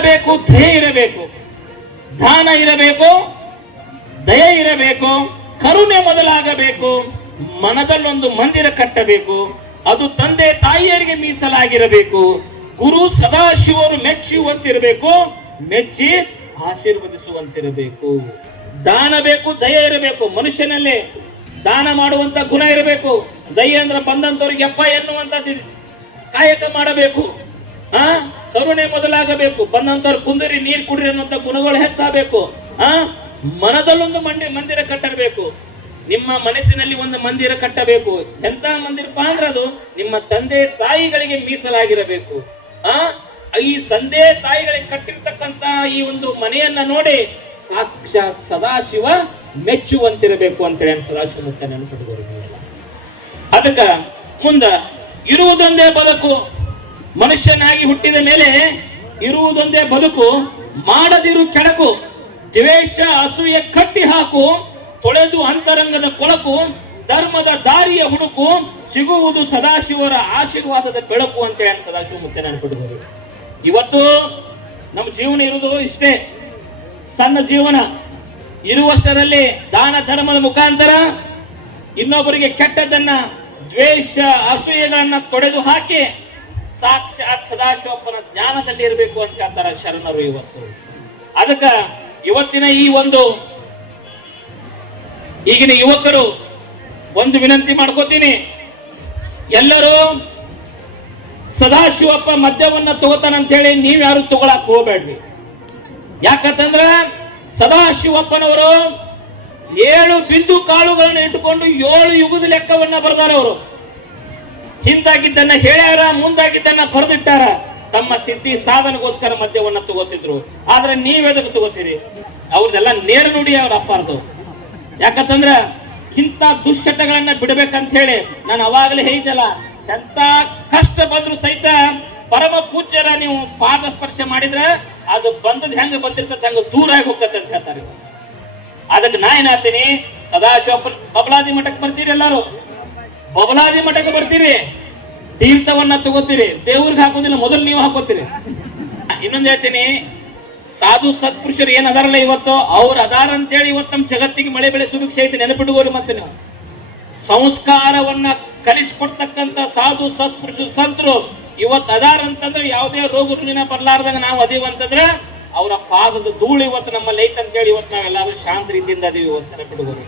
ಬೇಕು ಧ್ಯೇಯ ಇರಬೇಕು. ದಾನ ಇರಬೇಕು, ದಯ ಇರಬೇಕು, ಕರುಣೆ ಮೊದಲಾಗಬೇಕು, ಮನದಲ್ಲೊಂದು ಮಂದಿರ ಕಟ್ಟಬೇಕು, ಅದು ತಂದೆ ತಾಯಿಯರಿಗೆ ಮೀಸಲಾಗಿರಬೇಕು, ಗುರು ಸದಾಶಿವರು ಮೆಚ್ಚುವಂತಿರಬೇಕು, ಮೆಚ್ಚಿ ಆಶೀರ್ವದಿಸುವಂತಿರಬೇಕು. ದಾನ ಬೇಕು, ದಯ ಇರಬೇಕು, ಮನುಷ್ಯನಲ್ಲಿ ದಾನ ಮಾಡುವಂತ ಗುಣ ಇರಬೇಕು. ದಯ ಅಂದ್ರೆ ಬಂದಂತವ್ರಿಗೆ, ಅಪ್ಪ ಎನ್ನುವಂತ ಕಾಯಕ ಮಾಡಬೇಕು. ಆ? ಕರುಣೆ ಮೊದಲಾಗಬೇಕು. ಬಂದಂತವ್ರು ಕುಂದರಿ ನೀರು ಕುಡಿರಿ ಅನ್ನುವಂತ ಗುಣಗಳು ಹೆಚ್ಚಾಗಬೇಕು. ಆ? ಮನದಲ್ಲೊಂದು ಮಂಡಿ ಮಂದಿರ ಕಟ್ಟಬೇಕು. ನಿಮ್ಮ ಮನಸ್ಸಿನಲ್ಲಿ ಒಂದು ಮಂದಿರ ಕಟ್ಟಬೇಕು. ಎಂತ ಮಂದಿರಪ್ಪ ಅಂದ್ರೆ ಅದು ನಿಮ್ಮ ತಂದೆ ತಾಯಿಗಳಿಗೆ ಮೀಸಲಾಗಿರಬೇಕು. ಆ? ಈ ತಂದೆ ತಾಯಿಗಳಿಗೆ ಕಟ್ಟಿರ್ತಕ್ಕಂತ ಈ ಒಂದು ಮನೆಯನ್ನ ನೋಡಿ ಸಾಕ್ಷಾತ್ ಸದಾಶಿವ ಮೆಚ್ಚುವಂತಿರಬೇಕು ಅಂತೇಳಿ ಸದಾಶಿವ ಮುಖ್ಯ ನೆನಪಿಟ್ಕೋರಿಲ್ಲ ಅದಕ್ಕ ಮುಂದ ಇರುವುದೊಂದೇ ಬದುಕು. ಮನುಷ್ಯನಾಗಿ ಹುಟ್ಟಿದ ಮೇಲೆ ಇರುವುದೊಂದೇ ಬದುಕು, ಮಾಡದಿರು ಕೆಡಕು ದ್ವೇಷ, ಅಸೂಯೆ ಕಟ್ಟಿ ಹಾಕು, ತೊಳೆದು ಅಂತರಂಗದ ಕೊಳಕು, ಧರ್ಮದ ದಾರಿಯ ಹುಡುಕು, ಸಿಗುವುದು ಸದಾಶಿವರ ಆಶೀರ್ವಾದದ ಬೆಳಕು ಅಂತೇಳಿ ಸದಾಶಿವ ಮುತ್ತೆ ನೆನಪಿಡ್ಬೋದು ಇವತ್ತು ನಮ್ಮ ಜೀವನ ಇರುವುದು ಇಷ್ಟೇ. ಸಣ್ಣ ಜೀವನ. ಇರುವಷ್ಟರಲ್ಲಿ ದಾನ ಧರ್ಮದ ಮುಖಾಂತರ ಇನ್ನೊಬ್ಬರಿಗೆ ಕೆಟ್ಟದನ್ನ ದ್ವೇಷ, ಅಸೂಯೆಗಳನ್ನ ತೊಡೆದು ಹಾಕಿ ಸಾಕ್ಷಾತ್ ಸದಾಶಿವಪ್ಪನ ಜ್ಞಾನದಲ್ಲಿ ಇರಬೇಕು ಅಂತ ಹೇಳ್ತಾರ ಶರಣರು ಇವತ್ತು. ಅದಕ್ಕ ಇವತ್ತಿನ ಈ ಒಂದು ಈಗಿನ ಯುವಕರು ಒಂದು ವಿನಂತಿ ಮಾಡ್ಕೋತೀನಿ. ಎಲ್ಲರೂ ಸದಾಶಿವಪ್ಪ ಮದ್ಯವನ್ನ ತಗೋತಾನಂತ ಹೇಳಿ ನೀವ್ಯಾರು ತಗೊಳಕ್ ಹೋಗ್ಬೇಡ್ರಿ. ಯಾಕಂತಂದ್ರ ಸದಾಶಿವಪ್ಪನವರು ಏಳು ಬಿಂದು ಕಾಳುಗಳನ್ನು ಇಟ್ಟುಕೊಂಡು ಏಳು ಯುಗದ ಲೆಕ್ಕವನ್ನ ಬರ್ತಾರೆ ಅವರು. ಹಿಂದಾಗಿದ್ದನ್ನ ಹೇಳ್ಯಾರ, ಮುಂದಾಗಿದ್ದನ್ನ ಬರೆದಿಟ್ಟಾರ ತಮ್ಮ ಸಿದ್ಧಿ ಸಾಧನೆಗೋಸ್ಕರ ಮದ್ಯವನ್ನ ತಗೋತಿದ್ರು. ಆದ್ರೆ ನೀವೆದಕ್ಕೆ ತಗೋತೀರಿ? ಅವ್ರದೆಲ್ಲ ನೇರ ನುಡಿ ಅವ್ರ ಅಪ್ಪಾರ್ದು ಯಾಕಂತಂದ್ರ ಇಂಥ ದುಶ್ಚಟಗಳನ್ನ ಬಿಡ್ಬೇಕಂತ ಹೇಳಿ ನಾನು ಅವಾಗಲೇ ಹೇಳಿದ್ದಲ್ಲ. ಎಂತ ಕಷ್ಟ ಬಂದ್ರು ಸಹಿತ ಪರಮ ಪೂಜ್ಯರ ನೀವು ಪಾದ ಸ್ಪರ್ಶ ಮಾಡಿದ್ರೆ ಅದು ಬಂದದ್ ಹೆಂಗ ಬಂದಿರ್ತದೆ ಹಂಗ ದೂರ ಆಗಿ ಹೋಗ್ತದೆ ಅಂತ ಹೇಳ್ತಾರೆ ಅದಕ್ಕೆ ನಾ ಏನಾಗ್ತೀನಿ ಸದಾಶಿವ ಬಬಲಾದಿ ಮಠಕ್ಕೆ ಬರ್ತೀರಿ ಎಲ್ಲಾರು. ಬಬಲಾದಿ ಮಠಕ್ಕೆ ಬರ್ತೀರಿ. ತೀರ್ಥವನ್ನ ತಗೋತೀರಿ. ದೇವ್ರಿಗೆ ಹಾಕೋದಿಲ್ಲ, ಮೊದಲು ನೀವು ಹಾಕೋತೀರಿ. ಇನ್ನೊಂದು ಹೇಳ್ತೀನಿ, ಸಾಧು ಸತ್ಪುರುಷರು ಏನ್ ಅದಾರಲ್ಲ ಇವತ್ತು? ಅವ್ರ ಅದಾರ ಅಂತೇಳಿ ಇವತ್ತು ನಮ್ಮ ಜಗತ್ತಿಗೆ ಮಳೆ ಬೆಳೆ ಸುಭಿಕ್ಷ ಐತಿ ನೆನಪಿಡುವರು ಮತ್ತೆ ನೀವು. ಸಂಸ್ಕಾರವನ್ನ ಕಲಿಸ್ಕೊಡ್ತಕ್ಕಂತ ಸಾಧು ಸತ್ಪುರುಷ ಸಂತರು ಇವತ್ತು ಅದಾರ ಅಂತಂದ್ರೆ ಯಾವುದೇ ರೋಗ ರುಜಿನ ಬರ್ಲಾರ್ದಂಗ ನಾವು ಅದೀವ ಅಂತಂದ್ರೆ ಅವರ ಪಾದದ ಧೂಳು ಇವತ್ತು ನಮ್ಮಲ್ಲಿ ಐತೆ ಅಂತೇಳಿ ಇವತ್ತು ನಾವೆಲ್ಲರೂ ಶಾಂತ ರೀತಿಯಿಂದ ಅದೀವಿ ಇವತ್ತು ನೆನಪಿಟ್ಟುಕೋರಿ